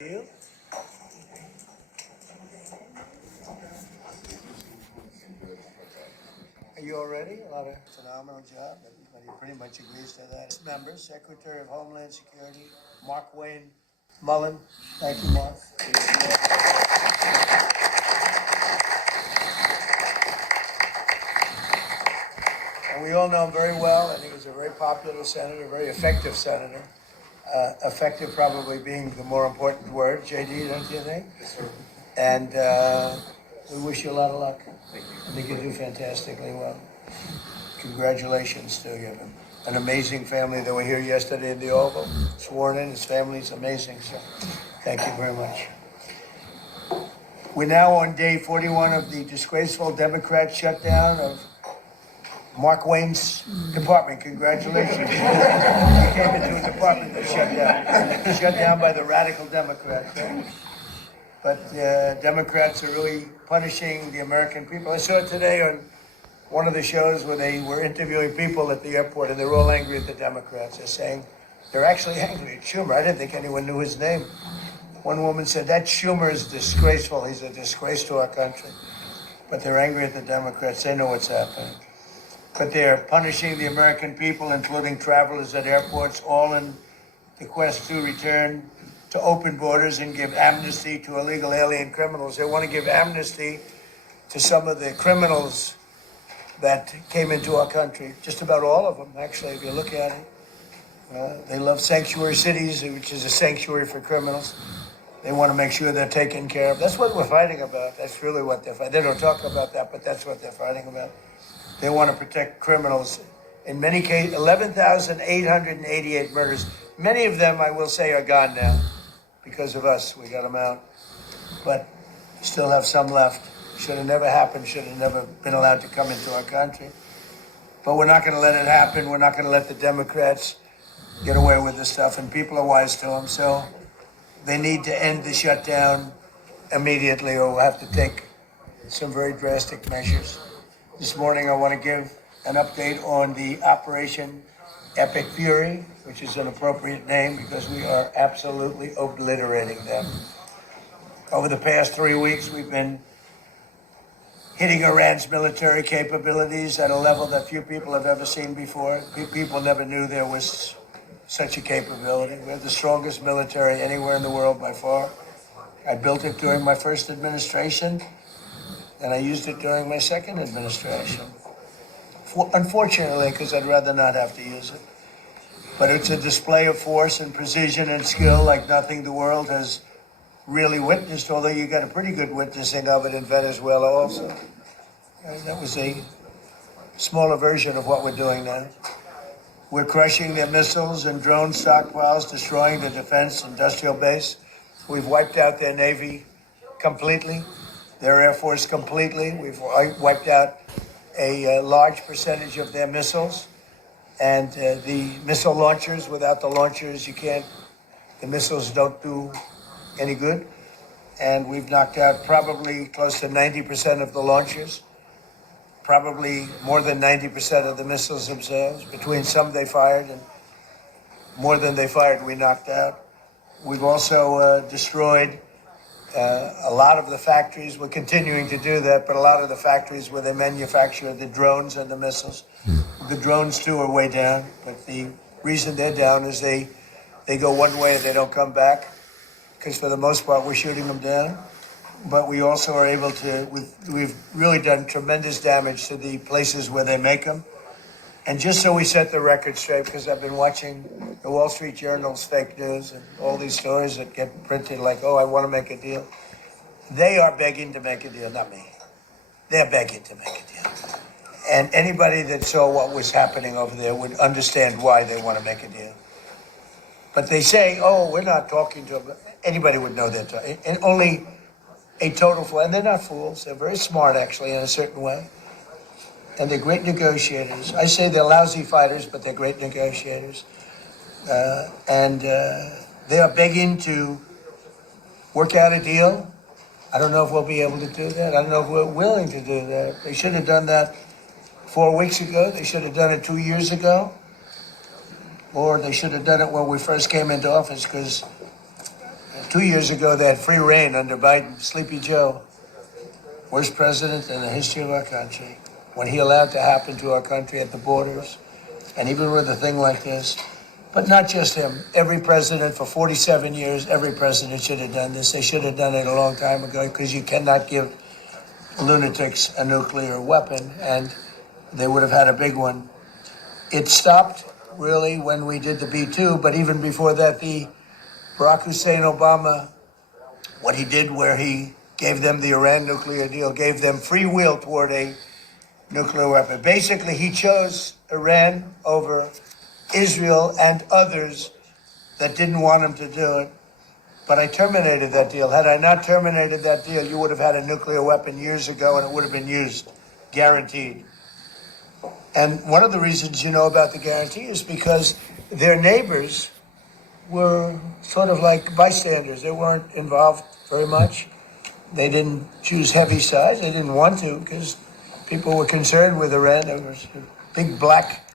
You? Are you all ready? A lot of phenomenal job. Everybody pretty much agrees to that. Member, Secretary of Homeland Security, Mark Wayne Mullen. Thank you, Mark. And we all know him very well, and he was a very popular senator, a very effective senator. Effective probably being the more important word, JD, don't you think? Yes, sir. And we wish you a lot of luck. Thank you. I think you'll do fantastically well. Congratulations to you. An amazing family that were here yesterday in the Oval, sworn in. His family's amazing, so thank you very much. We're now on day 41 of the disgraceful Democrat shutdown of Mark Wayne's department. Congratulations. You came into a department that shut down by the radical Democrats. Right? But Democrats are really punishing the American people. I saw it today on one of the shows where they were interviewing people at the airport, and they're all angry at the Democrats. They're saying they're actually angry at Schumer. I didn't think anyone knew his name. One woman said, that Schumer is disgraceful. He's a disgrace to our country. But they're angry at the Democrats. They know what's happening. But they're punishing the American people, including travelers at airports, all in the quest to return to open borders and give amnesty to illegal alien criminals. They want to give amnesty to some of the criminals that came into our country, just about all of them, actually, if you look at it. They love sanctuary cities, which is a sanctuary for criminals. They want to make sure they're taken care of. That's what we're fighting about. That's really what they're fighting. They don't talk about that, but that's what they're fighting about. They want to protect criminals. In many cases, 11,888 murders. Many of them, I will say, are gone now because of us. We got them out. But still have some left. Should have never happened. Should have never been allowed to come into our country. But we're not going to let it happen. We're not going to let the Democrats get away with this stuff. And people are wise to them. So they need to end the shutdown immediately, or we'll have to take some very drastic measures. This morning, I want to give an update on the Operation Epic Fury, which is an appropriate name because we are absolutely obliterating them. Over the past 3 weeks, we've been hitting Iran's military capabilities at a level that few people have ever seen before. People never knew there was such a capability. We have the strongest military anywhere in the world by far. I built it during my first administration, and I used it during my second administration. Unfortunately, because I'd rather not have to use it. But it's a display of force and precision and skill like nothing the world has really witnessed, although you got a pretty good witnessing of it in Venezuela also. And that was a smaller version of what we're doing now. We're crushing their missiles and drone stockpiles, destroying the defense industrial base. We've wiped out their Navy completely, their Air Force completely. We've wiped out a large percentage of their missiles. And the missile launchers, without the launchers, the missiles don't do any good. And we've knocked out probably close to 90% of the launchers, probably more than 90% of the missiles themselves. Between some they fired and more than they fired, we knocked out. We've also destroyed a lot of the factories. We're continuing to do that, but a lot of the factories where they manufacture the drones and the missiles. The drones, too, are way down, but the reason they're down is they go one way and they don't come back, because for the most part, we're shooting them down. But we also are able to, we've really done tremendous damage to the places where they make them. And just so we set the record straight, because I've been watching the Wall Street Journal's fake news and all these stories that get printed like, oh, I want to make a deal. They are begging to make a deal, not me. They're begging to make a deal. And anybody that saw what was happening over there would understand why they want to make a deal. But they say, oh, we're not talking to them. Anybody would know that. And only a total fool. And they're not fools. They're very smart, actually, in a certain way. And they're great negotiators. I say they're lousy fighters, but they're great negotiators. And they are begging to work out a deal. I don't know if we'll be able to do that. I don't know if we're willing to do that. They should have done that 4 weeks ago. They should have done it 2 years ago. Or they should have done it when we first came into office, because 2 years ago, they had free reign under Biden. Sleepy Joe, worst president in the history of our country, when he allowed to happen to our country at the borders, and even with a thing like this. But not just him. Every president for 47 years, every president should have done this. They should have done it a long time ago, because you cannot give lunatics a nuclear weapon, and they would have had a big one. It stopped, really, when we did the B-2, but even before that, the Barack Hussein Obama, what he did where he gave them the Iran nuclear deal, gave them free will toward a nuclear weapon. Basically, he chose Iran over Israel and others that didn't want him to do it. But I terminated that deal. Had I not terminated that deal, you would have had a nuclear weapon years ago, and it would have been used, guaranteed. And one of the reasons you know about the guarantee is because their neighbors were sort of like bystanders. They weren't involved very much. They didn't choose heavy sides. They didn't want to, because people were concerned with Iran. There was a big black